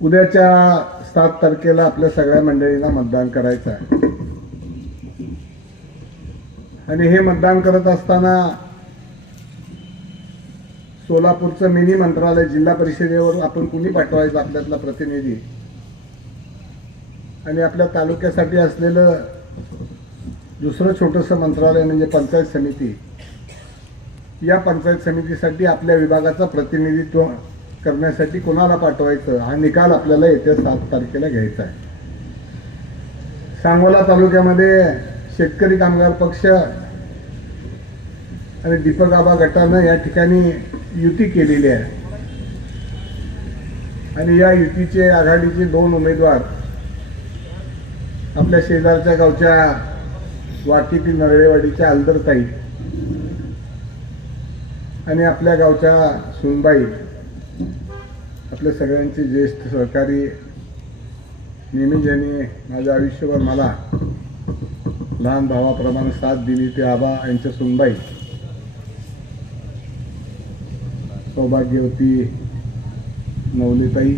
उद्याच्या 7 तारखेला आपल्या सगळ्या मंडळींना मतदान करायचं आहे आणि हे मतदान करत असताना सोलापूरचं मिनी मंत्रालय जिल्हा परिषदेवर आपण कुणी पाठवायचं आपल्यातला प्रतिनिधी आणि आपल्या तालुक्यासाठी असलेलं दुसरं छोटंसं मंत्रालय म्हणजे पंचायत समिती, या पंचायत समितीसाठी आपल्या विभागाचं प्रतिनिधित्व करण्यासाठी कोणाला पाठवायचं हा निकाल आपल्याला येत्या 7 तारखेला घ्यायचा आहे. सांगोला तालुक्यामध्ये शेतकरी कामगार पक्ष आणि दीपक आबा गटानं या ठिकाणी युती केलेली आहे आणि या युतीचे आघाडीचे 2 उमेदवार आपल्या शेजारच्या गावच्या वाकीतील नरळेवाडीच्या आलदरताई आणि आपल्या गावच्या सुनबाई, आपल्या सगळ्यांचे ज्येष्ठ सहकारी, नेहमी ज्यांनी माझ्या आयुष्यभर मला लहान भावाप्रमाणे साथ दिली ते आबा यांच्या सुनबाई, सौभाग्यवती नवलेताई,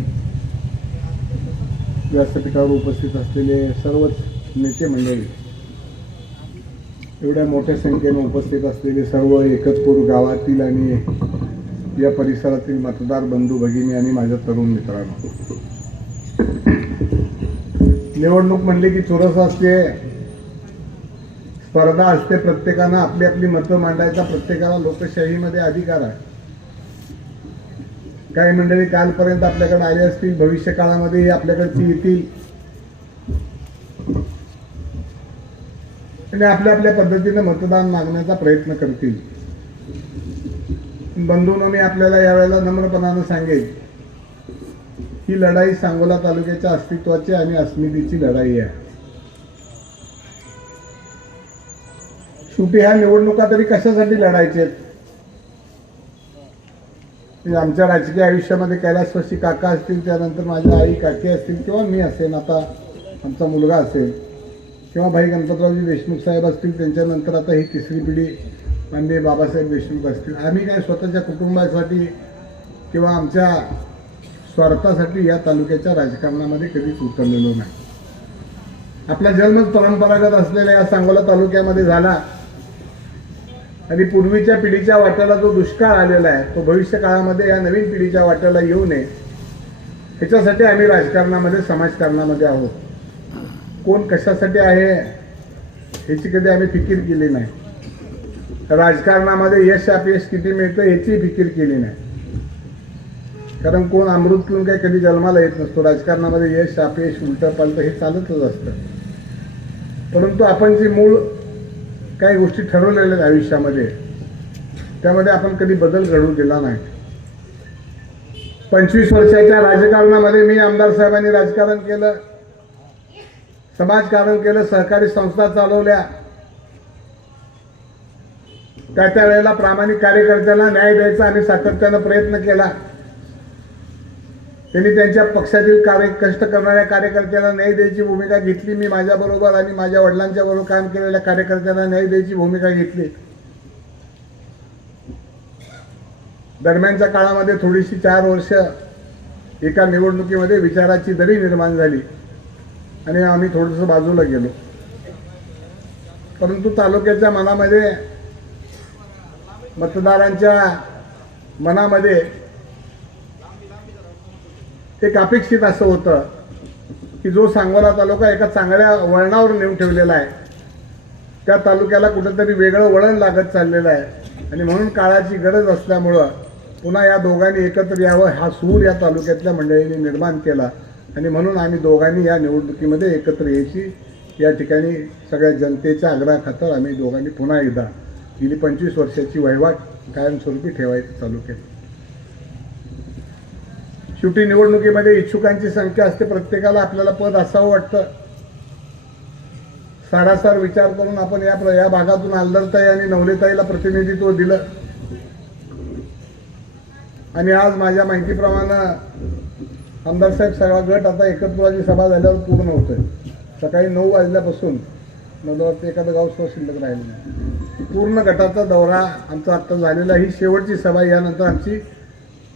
व्यासपीठावर उपस्थित असलेले सर्वच नेते मंडळी, एवढ्या मोठ्या संख्येने उपस्थित असलेले सर्व एकतपूर गावातील आणि या परिसरातील मतदार बंधू भगिनी आणि माझ्या तरुण मित्रांनो, निवडणूक म्हणली की चुरस असते, स्पर्धा असते, प्रत्येकानं आपली आपली मतं मांडायचा प्रत्येकाला लोकशाहीमध्ये अधिकार आहे. काही मंडळी कालपर्यंत आपल्याकडे आले असतील, भविष्य काळामध्ये आपल्याकडे येतील आणि आपल्या आपल्या पद्धतीने मतदान मागण्याचा प्रयत्न करतील. बंधूंनो, मी आपल्याला यावेळेला नम्रपणानं सांगेन, ही लढाई सांगोला तालुक्याच्या अस्तित्वाची आणि अस्मितेची लढाई आहे. शेवटी ह्या निवडणुका तरी कशासाठी लढायचे आहेत? आमच्या राजकीय आयुष्यामध्ये कैलासवासी काका असतील, त्यानंतर माझ्या आई काकी असतील, किंवा मी असेन, आता आमचा मुलगा असेल, किंवा भाई गणपतरावजी देशमुख साहेब असतील, त्यांच्यानंतर आता ही तिसरी पिढी माननीय बाबासाहेब देशमुख असतील. आम्ही काय स्वतःच्या कुटुंबासाठी किंवा आमच्या स्वार्थासाठी या तालुक्याच्या राजकारणामध्ये कधीच उतरलेलो नाही. आपला जन्मच परंपरागत असलेल्या या सांगोला तालुक्यामध्ये झाला आणि पूर्वीच्या पिढीच्या वाट्याला जो दुष्काळ आलेला आहे तो भविष्य काळामध्ये या नवीन पिढीच्या वाट्याला येऊ नये ह्याच्यासाठी आम्ही राजकारणामध्ये, समाजकारणामध्ये आहोत. कोण कशासाठी आहे ह्याची कधी आम्ही फिकीर केली नाही. राजकारणामध्ये यश अपयश किती मिळतं ह्याची फिकीर केली नाही, कारण कोण अमृत पिऊन काही कधी जन्माला येत नसतो. राजकारणामध्ये यश अपयश उलटं पालटं हे चालतच असतं. परंतु आपण जी मूळ काही गोष्टी ठरवलेल्या आयुष्यामध्ये, त्यामध्ये आपण कधी बदल घडवू दिला नाही. 25 वर्षाच्या राजकारणामध्ये मी आमदार साहेबांनी राजकारण केलं, समाजकारण केलं, सहकारी संस्था चालवल्या, त्या वेळेला प्रामाणिक कार्यकर्त्यांना न्याय द्यायचा आम्ही सातत्यानं प्रयत्न केला. त्यांनी त्यांच्या पक्षातील कष्ट करणाऱ्या कार्यकर्त्यांना न्याय द्यायची भूमिका घेतली. मी माझ्याबरोबर आणि माझ्या वडिलांच्या बरोबर काम केलेल्या कार्यकर्त्यांना न्याय द्यायची भूमिका घेतली. दरम्यानच्या काळामध्ये थोडीशी 4 वर्ष एका निवडणुकीमध्ये विचाराची दरी निर्माण झाली आणि आम्ही थोडंसं बाजूला गेलो. परंतु तालुक्याच्या मनामध्ये, मतदारांच्या मनामध्ये एक अपेक्षित असं होतं की जो सांगोला तालुका एका चांगल्या वळणावर नेऊन ठेवलेला आहे, त्या तालुक्याला कुठंतरी वेगळं वळण लागत चाललेलं आहे आणि म्हणून काळाची गरज असल्यामुळं पुन्हा या दोघांनी एकत्र यावं हा सूर या तालुक्यातल्या मंडळींनी निर्माण केला आणि म्हणून आम्ही दोघांनी या निवडणुकीमध्ये एकत्र यायची या ठिकाणी सगळ्या जनतेच्या आग्रहाखातर आम्ही दोघांनी पुन्हा एकदा गेली 25 वर्षाची वहिवाट कायमस्वरूपी ठेवायची चालू केली. शेवटी निवडणुकीमध्ये इच्छुकांची संख्या असते, प्रत्येकाला आपल्याला पद असावं वाटतं. सारासार विचार करून आपण या भागातून आलदरताई आणि नवलेताईला प्रतिनिधित्व दिलं आणि आज माझ्या माहितीप्रमाणे आमदार साहेब सगळा गट आता एकत्वाची सभा झाल्यावर पूर्ण होतोय. सकाळी 9 वाजल्यापासून मला वाटतं एखादं गाव सुद्धा शिल्लक राहिलं नाही. पूर्ण गटाचा दौरा आमचा आत्ता झालेला. ही शेवटची सभा, यानंतर आमची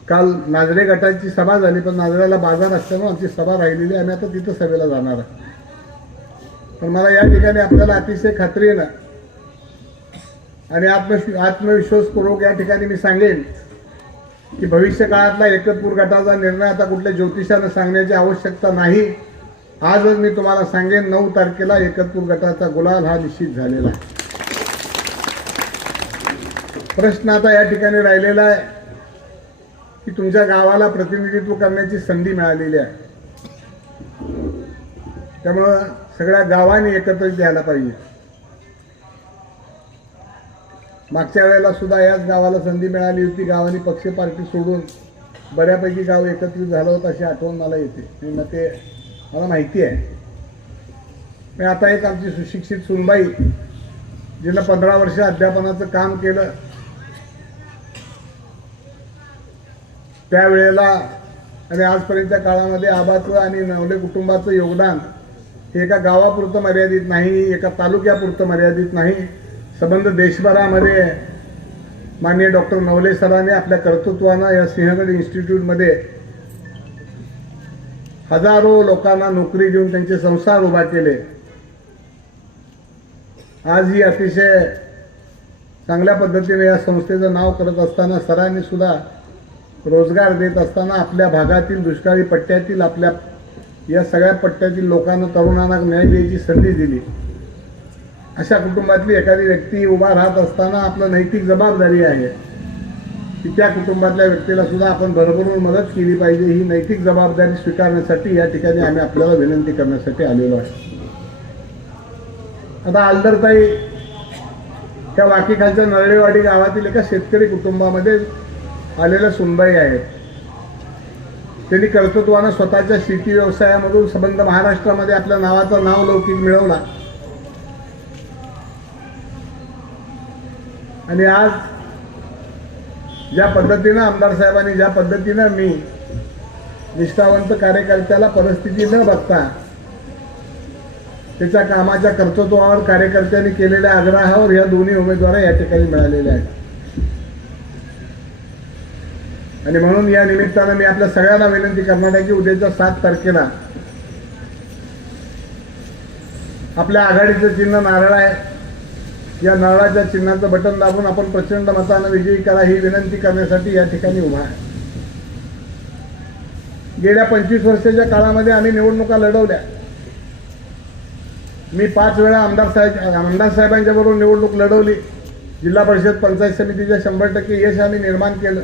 काल नाझरे गटाची सभा झाली, पण नाझऱ्याला बाजार असल्यामुळे आमची सभा राहिलेली, आम्ही आता तिथं सभेला जाणार आहे. पण मला या ठिकाणी आपल्याला अतिशय खात्रीनं आणि आत्मविश्वासपूर्वक या ठिकाणी मी सांगेन की भविष्य काळातला एकतपूर गटाचा निर्णय आता कुठल्या ज्योतिषानं सांगण्याची आवश्यकता नाही. आजच मी तुम्हाला सांगेन 9 तारखेला एकतपूर गटाचा गुलाल हा निश्चित झालेला आहे. प्रश्न आता या ठिकाणी राहिलेला आहे की तुमच्या गावाला प्रतिनिधित्व करण्याची संधी मिळालेली आहे, त्यामुळं सगळ्या गावांनी एकत्र द्यायला पाहिजे. मागच्या वेळेला सुद्धा याच गावाला संधी मिळाली होती, गावाने पक्ष पार्टी सोडून बऱ्यापैकी गाव एकत्रित झालं होतं अशी आठवण मला येते. मग ते मला माहिती आहे. मी आता एक आमची सुशिक्षित सुनबाई जिनं 15 वर्ष अध्यापनाचं काम केलं, त्यावेळेला आणि आजपर्यंतच्या काळामध्ये आबाचं आणि नवले कुटुंबाचं योगदान हे एका गावापुरतं मर्यादित नाही, एका तालुक्यापुरतं मर्यादित नाही, संबंध देशभरामध्ये माननीय डॉक्टर नवले सरांनी आपल्या कर्तृत्वानं या सिंहगड इन्स्टिट्यूटमध्ये हजारो लोकांना नोकरी देऊन त्यांचे संसार उभा केले. आज ही अतिशय चांगल्या पद्धतीने या संस्थेचं नाव करत असताना सरांनी सुद्धा रोजगार देत असताना आपल्या भागातील दुष्काळी पट्ट्यातील आपल्या या सगळ्या पट्ट्यातील लोकांना, तरुणांना न्याय द्यायची संधी दिली. अशा कुटुंबातली एखादी व्यक्ती उभा राहत असताना आपलं नैतिक जबाबदारी आहे की त्या कुटुंबातल्या व्यक्तीला सुद्धा आपण भरभरून मदत केली पाहिजे. ही नैतिक जबाबदारी स्वीकारण्यासाठी या ठिकाणी आम्ही आपल्याला विनंती करण्यासाठी आलेलो आहे. आता आलदरताई त्या वाकीखालच्या नरळेवाडी गावातील एका शेतकरी कुटुंबामध्ये आलेल्या सुनबाई आहेत. त्यांनी कर्तृत्वानं स्वतःच्या शेती व्यवसायामधून संबंध महाराष्ट्रामध्ये आपल्या नावाचा नावलौकिक मिळवला आणि आज ज्या पद्धतीनं आमदार साहेबांनी, ज्या पद्धतीनं मी निष्ठावंत कार्यकर्त्याला परिस्थिती न बघता त्याच्या कामाच्या कर्तृत्वावर कार्यकर्त्यांनी केलेल्या आग्रहावर या दोन्ही उमेदवार या ठिकाणी मिळालेल्या आहेत. आणि म्हणून या निमित्तानं मी आपल्या सगळ्यांना विनंती करणार आहे की उद्याच्या 7 तारखेला आपल्या आघाडीचं चिन्ह नारळ आहे. या नारळाच्या चिन्हाचं बटन दाबून आपण प्रचंड मतानं विजयी करा ही विनंती करण्यासाठी या ठिकाणी उभा आहे. गेल्या 25 वर्षाच्या काळामध्ये आम्ही निवडणुका लढवल्या. मी 5 वेळा आमदार साहेबांच्या बरोबर निवडणूक लढवली. जिल्हा परिषद पंचायत समितीच्या 100% यश आम्ही निर्माण केलं.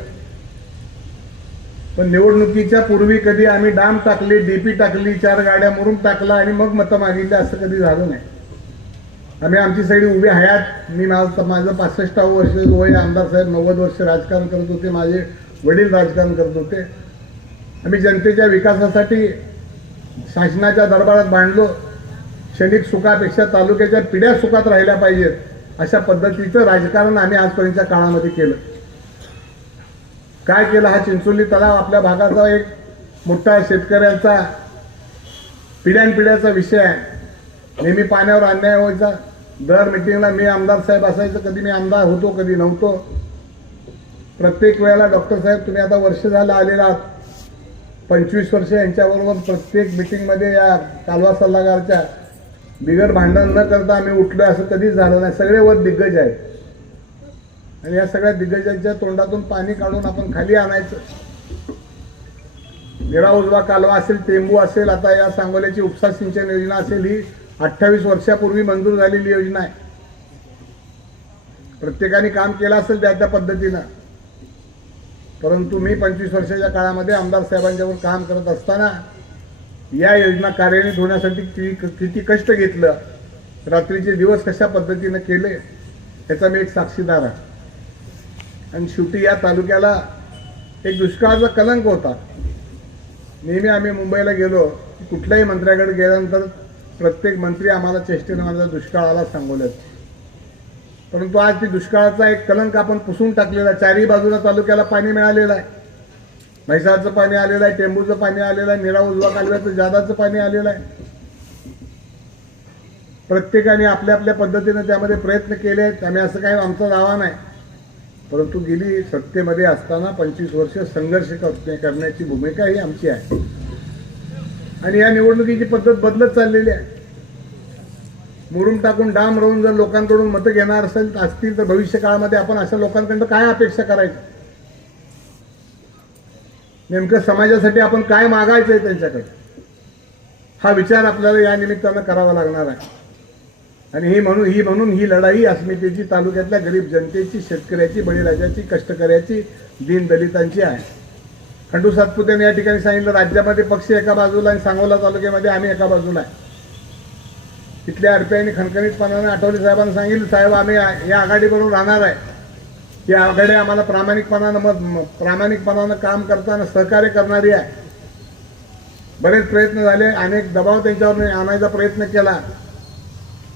पण निवडणुकीच्या पूर्वी कधी आम्ही डाम टाकली, डीपी टाकली, 4 गाड्या मुरुम टाकला आणि मग मतं मागितली असं कधी झालं नाही. आम्ही आमची सगळी उभी हयात, मी माझं 65वं वर्ष वय, आमदार साहेब 90 वर्ष राजकारण करत होते, माझे वडील राजकारण करत होते. आम्ही जनतेच्या विकासासाठी शासनाच्या दरबारात बांधलो. क्षणिक सुखापेक्षा तालुक्याच्या पिढ्या सुखात राहिल्या पाहिजेत अशा पद्धतीचं राजकारण आम्ही आजपर्यंतच्या काळामध्ये केलं. काय केलं? हा चिंचोली तलाव आपल्या भागाचा एक मोठा शेतकऱ्यांचा पिढ्यानपिढ्याचा विषय आहे. नेहमी पाण्यावर अन्याय व्हायचा. दर मिटिंगला मी आमदार साहेब असायचं, कधी मी आमदार होतो कधी नव्हतो. प्रत्येक वेळेला डॉक्टर साहेब तुम्ही आता वर्ष झालं आलेला आहात, 25 वर्ष यांच्याबरोबर प्रत्येक मिटिंगमध्ये या कालवा सल्लागारच्या बिगर भांडण न करता आम्ही उठलो असं कधीच झालं नाही. सगळे वर दिग्गज आहेत आणि या सगळ्या दिग्गजांच्या तोंडातून पाणी काढून आपण खाली आणायचं. निळा उजवा कालवा असेल, टेंबू असेल, आता या सांगोल्याची उपसा सिंचन योजना असेल, ही 28 वर्षापूर्वी मंजूर झालेली योजना आहे. प्रत्येकाने काम केलं असेल त्या पद्धतीनं. परंतु मी 25 वर्षाच्या काळामध्ये आमदार साहेबांच्यावर काम करत असताना या योजना कार्यान्वित होण्यासाठी किती कष्ट घेतलं, रात्रीचे दिवस कशा पद्धतीनं केले याचा मी एक साक्षीदार आहे. आणि शेवटी या तालुक्याला एक दुष्काळाचा कलंक होता. नेहमी आम्ही मुंबईला गेलो की कुठल्याही मंत्र्याकडे गेल्यानंतर प्रत्येक मंत्री आम्हाला चेष्टेनं माझा दुष्काळ आला सांगोल्यात. परंतु आज ती दुष्काळाचा एक कलंक आपण पुसून टाकलेला. 4ही बाजूला तालुक्याला पाणी मिळालेलं आहे. म्हैसाळचं पाणी आलेलं आहे, टेंबूचं पाणी आलेलं आहे, निळा उजवा कालव्याचं जादाचं पाणी आलेलं आहे. प्रत्येकाने आपल्या आपल्या पद्धतीने त्यामध्ये प्रयत्न केले आहेत. आम्ही असं काही आमचा दावा नाही परंतु गेली सत्तेमध्ये असताना 25 वर्ष संघर्ष करण्याची भूमिका ही आमची आहे आणि या निवडणुकीची पद्धत बदलत चाललेली आहे. मोडून टाकून डाम रवून जर लोकांकडून मतं घेणार असतील तर भविष्य काळामध्ये आपण अशा लोकांकडून काय अपेक्षा करायची? नेमकं समाजासाठी आपण काय मागायचंय त्यांच्याकडे, हा विचार आपल्याला या निमित्तानं करावा लागणार आहे. आणि ही लढाई अस्मितेची, तालुक्यातल्या गरीब जनतेची, शेतकऱ्याची, बळीराजाची, कष्टकऱ्याची, दीनदलितांची आहे. खंडू सातपुतेने या ठिकाणी सांगितलं, राज्यामध्ये पक्ष एका बाजूला आणि सांगोला तालुक्यामध्ये आम्ही एका बाजूला आहे. तिथल्या आरपीआयने खणखणीतपणाने आठवले साहेबांना सांगितलं, साहेब आम्ही या आघाडीबरोबर राहणार आहे. ही आघाडी आम्हाला प्रामाणिकपणानं काम करताना सहकार्य करणारी आहे. बरेच प्रयत्न झाले, अनेक दबाव त्यांच्यावर आणायचा प्रयत्न केला,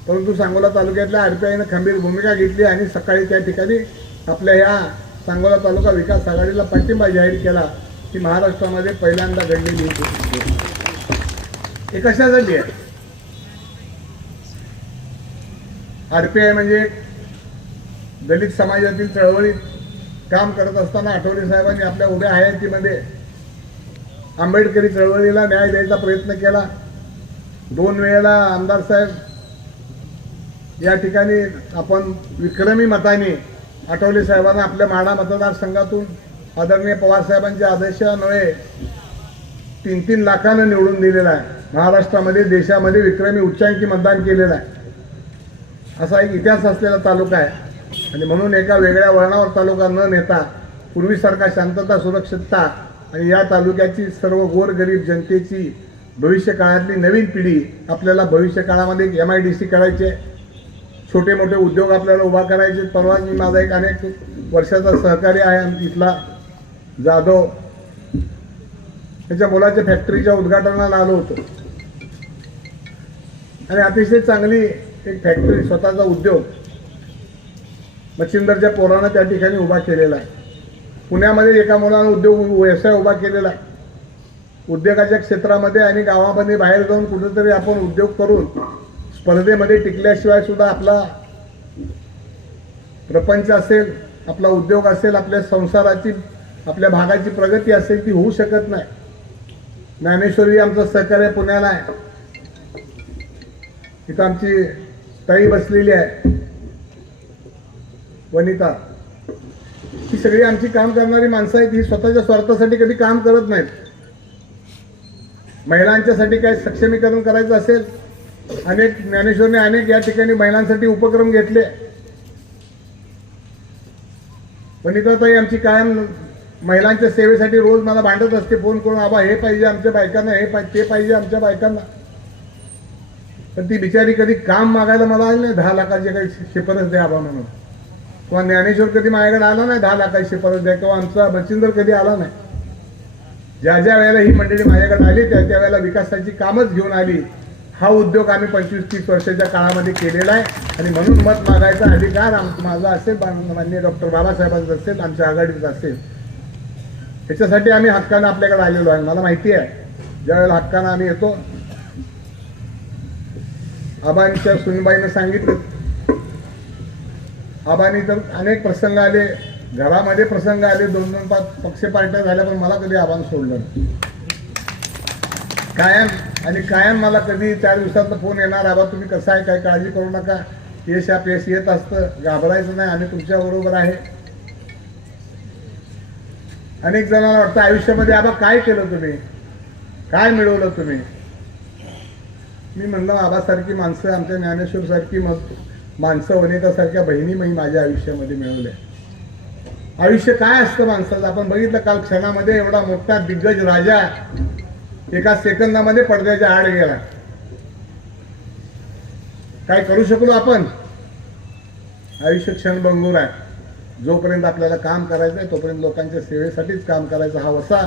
परंतु सांगोला तालुक्यातल्या आरपीआयने खंबीर भूमिका घेतली आणि सकाळी त्या ठिकाणी आपल्या या सांगोला तालुका विकास आघाडीला पाठिंबा जाहीर केला. ही महाराष्ट्रामध्ये पहिल्यांदा घडलेली हे कशासाठी आहे? आरपीआय म्हणजे दलित समाजातील चळवळीत काम करत असताना आठवले साहेबांनी आपल्या उभ्या हयातीमध्ये आंबेडकरी चळवळीला न्याय द्यायचा प्रयत्न केला. 2 वेळेला आमदार साहेब या ठिकाणी आपण विक्रमी मताने आठवले साहेबांना आपल्या माढा मतदारसंघातून आदरणीय पवार साहेबांच्या आदेशान्वये 3-3 लाखानं निवडून दिलेला आहे. महाराष्ट्रामध्ये, देशामध्ये विक्रमी उच्चांकी मतदान केलेलं आहे. असा एक इतिहास असलेला तालुका आहे आणि म्हणून एका वेगळ्या वळणावर तालुका न नेता पूर्वीसारखा शांतता, सुरक्षितता आणि या तालुक्याची सर्व गोरगरीब जनतेची भविष्य काळातली नवीन पिढी आपल्याला भविष्य काळामध्ये MIDC करायचे, छोटे मोठे उद्योग आपल्याला उभा करायचे. परवाच मी माझा एक अनेक वर्षाचा सहकारी आहे इथला जाधव, त्याच्या मुलाच्या फॅक्टरीच्या उद्घाटनाला आलो होतो आणि अतिशय चांगली एक फॅक्टरी, स्वतःचा उद्योग मच्छिंदरच्या पोरानं त्या ठिकाणी उभा केलेला आहे. पुण्यामध्ये एका मुलानं व्यवसाय उभा केलेला आहे. उद्योगाच्या क्षेत्रामध्ये आणि गावामध्ये बाहेर जाऊन कुठेतरी आपण उद्योग करून स्पर्धेमध्ये टिकल्याशिवाय सुद्धा आपला प्रपंच असेल, आपला उद्योग असेल, आपल्या संसाराची, आपल्या भागाची प्रगती असेल ती होऊ शकत नाही. ज्ञानेश्वरी आमचं सहकार्य पुण्याला आहे, इथं आमची ताई बसलेली आहे वनिता. ही सगळी आमची काम करणारी माणसं आहेत. ही स्वतःच्या स्वार्थासाठी कधी काम करत नाहीत. महिलांच्यासाठी काय सक्षमीकरण करायचं असेल, ज्ञानेश्वरने अनेक या ठिकाणी महिलांसाठी उपक्रम घेतले. वनिताताई आमची कायम महिलांच्या सेवेसाठी रोज मला भांडत असते फोन करून, आबा हे पाहिजे आमच्या बायकांना, ते पाहिजे आमच्या बायकांना. पण ती बिचारी कधी काम मागायला मला आली नाही 10 लाखाची काही शिफारस द्या आबा म्हणून, किंवा ज्ञानेश्वर कधी माझ्याकडे आला नाही 10 लाखाची शिफारस द्या, किंवा आमचा मच्छिंदर कधी आला नाही. ज्या वेळेला ही मंडळी माझ्याकडे आली त्या वेळेला विकासाची कामच घेऊन आली. हा उद्योग आम्ही 25-30 वर्षाच्या काळामध्ये केलेला आहे आणि म्हणून मत मागायचा अधिकार माझा असेल, माननीय डॉक्टर बाबासाहेबांचा असेल, आमच्या आघाडीचा असेल. त्याच्यासाठी आम्ही हक्कानं आपल्याकडे आलेलो आहे. मला माहिती आहे ज्यावेळेला हक्कानं आम्ही येतो, आबांच्या सुनबाईनं सांगितलं, आबांनी तर अनेक प्रसंग आले, घरामध्ये प्रसंग आले, 2-2 पक्ष पार्ट्या झाल्या, पण मला कधी आबांना सोडलं नाही. कायम मला कधी 4 दिवसातला फोन येणार, आबा तुम्ही कसं आहे, काय काळजी करू नका, यश अपयश येत असतं, घाबरायचं नाही, आम्ही तुमच्याबरोबर आहे. अनेक जणांना वाटतं आयुष्यामध्ये आबा काय केलं तुम्ही, काय मिळवलं तुम्ही. मी म्हणलं आबासारखी माणसं, आमच्या ज्ञानेश्वर सारखी माणसं, वनितासारख्या बहिणी मी माझ्या आयुष्यामध्ये मिळवल्या. आयुष्य काय असतं माणसाचं आपण बघितलं. काल क्षणामध्ये एवढा मोठा दिग्गज राजा एका सेकंदामध्ये पडद्याच्या आड गेला. काय करू शकलो आपण? आयुष्य क्षणभंगूर आहे. जोपर्यंत आपल्याला काम करायचं आहे तोपर्यंत लोकांच्या सेवेसाठीच काम करायचं हा वसा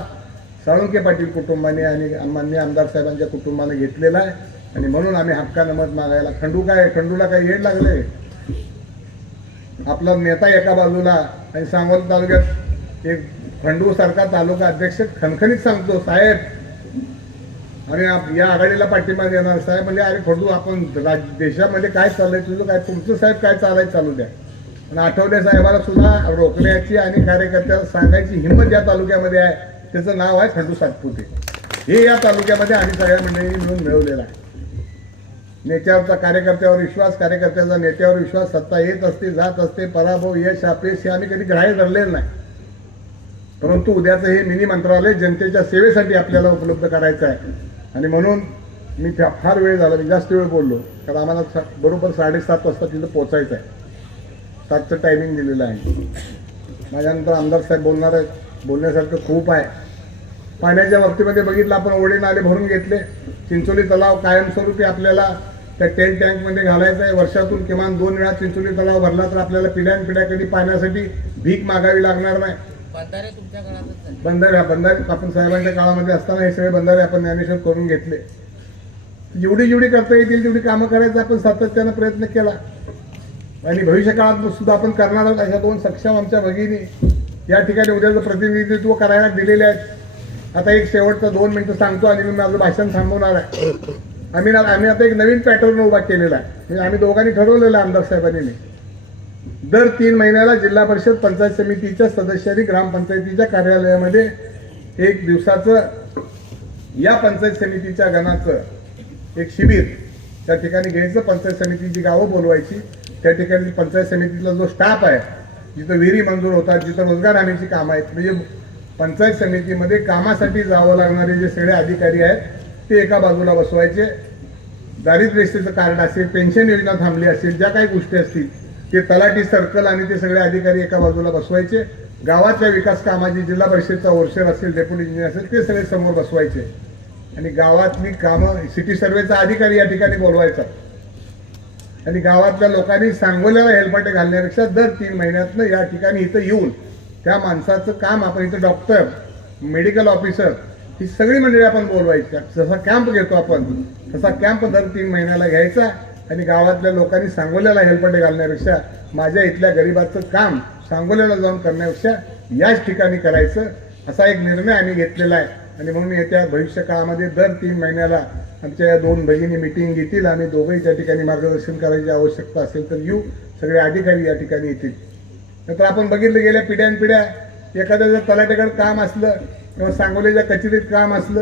साळुंके पाटील कुटुंबाने आणि माननीय आमदार साहेबांच्या कुटुंबाने घेतलेला आहे आणि म्हणून आम्ही हक्कानं मत मागायला. खंडूला काय येड लागले? आपला नेता एका बाजूला आणि सांगोला तालुक्यात एक खंडू सारखा तालुका अध्यक्ष खणखणीत सांगतो, साहेब आम्ही या आघाडीला पाठिंबा देणार. साहेब म्हणजे अरे खंडू आपण देशामध्ये काय चाललंय तुझं काय, तुमचं साहेब काय चालायचं चालू द्या, आणि आठवले साहेबाला सुद्धा रोखण्याची आणि कार्यकर्त्याला सांगायची हिंमत या तालुक्यामध्ये आहे. त्याचं नाव आहे खंडू सातपुते. हे या तालुक्यामध्ये आम्ही सगळ्या मंडळींनी मिळून मिळवलेलं आहे. नेत्यावरचा कार्यकर्त्यावर विश्वास, कार्यकर्त्याचा नेत्यावर विश्वास. सत्ता येत असते, जात असते, पराभव, यश, अपयश हे आम्ही कधी ग्राह्य धरलेलं नाही. परंतु उद्याचं हे मिनी मंत्रालय जनतेच्या सेवेसाठी आपल्याला उपलब्ध करायचं आहे. आणि म्हणून मी फार वेळ झाला, मी जास्त वेळ बोललो, कारण आम्हाला बरोबर 7:30 वाजता तिथं पोचायचं आहे. 7चं टायमिंग दिलेलं आहे. माझ्यानंतर आमदार साहेब बोलणार आहेत. बोलण्यासारखं खूप आहे. पाण्याच्या बाबतीमध्ये बघितलं आपण, ओढे नाले भरून घेतले. चिंचोली तलाव कायमस्वरूपी आपल्याला त्या टेल टँकमध्ये घालायचा आहे. वर्षातून किमान 2 वेळा चिंचोली तलाव भरला तर आपल्याला पिढ्यानपिढ्या कधी पाण्यासाठी भीक मागावी लागणार नाही. बंधारे आपण साहेबांच्या काळामध्ये असताना हे सगळे बंधारे आपण ज्ञानेश्वर करून घेतले. जेवढी करता येतील तेवढी कामं करायचा आपण सातत्यानं प्रयत्न केला आणि भविष्य काळात सुद्धा आपण करणार आहोत. अशा 2 सक्षम आमच्या भगिनी या ठिकाणी उद्याचं प्रतिनिधित्व करायला दिलेले आहेत. आता एक शेवटचं 2 मिनिटं सांगतो आणि मी माझं भाषण थांबवणार आहे. आम्ही आता एक नवीन पॅटर्न उभा केलेला आहे. म्हणजे आम्ही दोघांनी ठरवलेलं आहे, आमदार साहेबांनी. दर 3 महिन्याला जिल्हा परिषद पंचायत समितीच्या सदस्यांनी ग्रामपंचायतीच्या कार्यालयामध्ये 1 दिवसाचं या पंचायत समितीच्या गणाचं एक शिबिर त्या ठिकाणी घ्यायचं. पंचायत समितीची गावं बोलवायची. त्या ठिकाणी पंचायत समितीतला जो स्टाफ आहे, जिथं विहिरी मंजूर होतात, जिथं रोजगार हमीची कामं आहेत, म्हणजे पंचायत समितीमध्ये कामासाठी जावं लागणारे जे सगळे अधिकारी आहेत ते एका बाजूला बसवायचे. दारिद्र्य रेषेचं कार्ड असेल, पेन्शन योजना थांबली असेल, ज्या काही गोष्टी असतील ते तलाठी सर्कल आणि ते सगळे अधिकारी एका बाजूला बसवायचे. गावाच्या विकास कामाची जिल्हा परिषदचा ओरशेर असेल, डेप्युटी इंजिनियर असेल, ते सगळे समोर बसवायचे. आणि गावातली कामं, सिटी सर्वेचा अधिकारी या ठिकाणी बोलवायचा. आणि गावातल्या लोकांनी सांगोल्याला हेलपाटे घालण्यापेक्षा दर 3 महिन्यातनं या ठिकाणी इथं येऊन त्या माणसाचं काम, आपण इथं डॉक्टर, मेडिकल ऑफिसर, ही सगळी मंडळी आपण बोलवायची. जसा कॅम्प घेतो आपण तसा कॅम्प दर 3 महिन्याला घ्यायचा. आणि गावातल्या लोकांनी सांगोल्याला हेलपाटे घालण्यापेक्षा माझ्या इथल्या गरिबाचं काम सांगोल्याला जाऊन करण्यापेक्षा याच ठिकाणी करायचं, असा एक निर्णय आम्ही घेतलेला आहे. आणि म्हणून येत्या भविष्य काळामध्ये दर 3 महिन्याला आमच्या या 2 भगिनी मिटिंग घेतील. आम्ही दोघंही त्या ठिकाणी मार्गदर्शन करायची आवश्यकता असेल तर येऊ. सगळे अधिकारी या ठिकाणी येतील. नंतर आपण बघितलं गेल्या पिढ्यानपिढ्या एखाद्या जर तलाट्याकडे काम असलं किंवा सांगोलीच्या कचेरीत काम असलं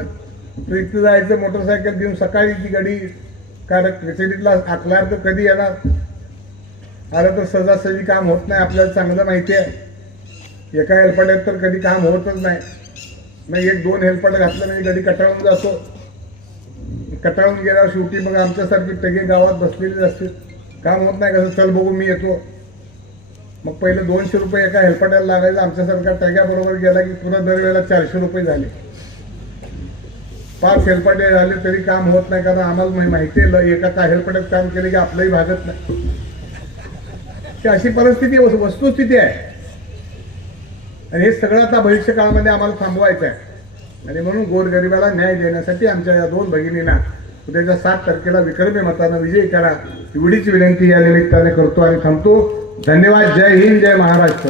तर इथं जायचं, मोटरसायकल घेऊन सकाळी ती गाडी, कारण कचेरीतला आखणार तर कधी येणार. आलं तर सहजासहजी काम होत नाही, आपल्याला चांगलं माहिती आहे. एका हेलपाट्यात तर कधी काम होतच नाही. 1-2 हेलपाट घातलं म्हणजे गाडी कटाळून जातो. कटाळून गेल्यावर शेवटी मग आमच्यासारखी टगे गावात बसलेली असते. काम होत नाही, कसं चल बघू मी येतो. मग पहिले 200 रुपये एका हेलपाट्याला लागायचं. आमच्यासारख्या टग्याबरोबर गेला की पुन्हा दरवेळेला 400 रुपये झाले. 5 हेलपाटे झाले तरी काम होत नाही, कारण आम्हाला माहिती आहे एका हेलपाट्यात काम केलं की आपलंही भागत नाही. अशी परिस्थिती, वस्तुस्थिती आहे. आणि हे सगळं आता भविष्य काळामध्ये आम्हाला थांबवायचं आहे. आणि म्हणून गोरगरिबाला न्याय देण्यासाठी आमच्या या 2 भगिनींना उद्याच्या 7 तारखेला विक्रमी मतानं विजयी करा, एवढीच विनंती या निमित्ताने करतो आणि थांबतो. धन्यवाद. जय हिंद, जय महाराष्ट्र.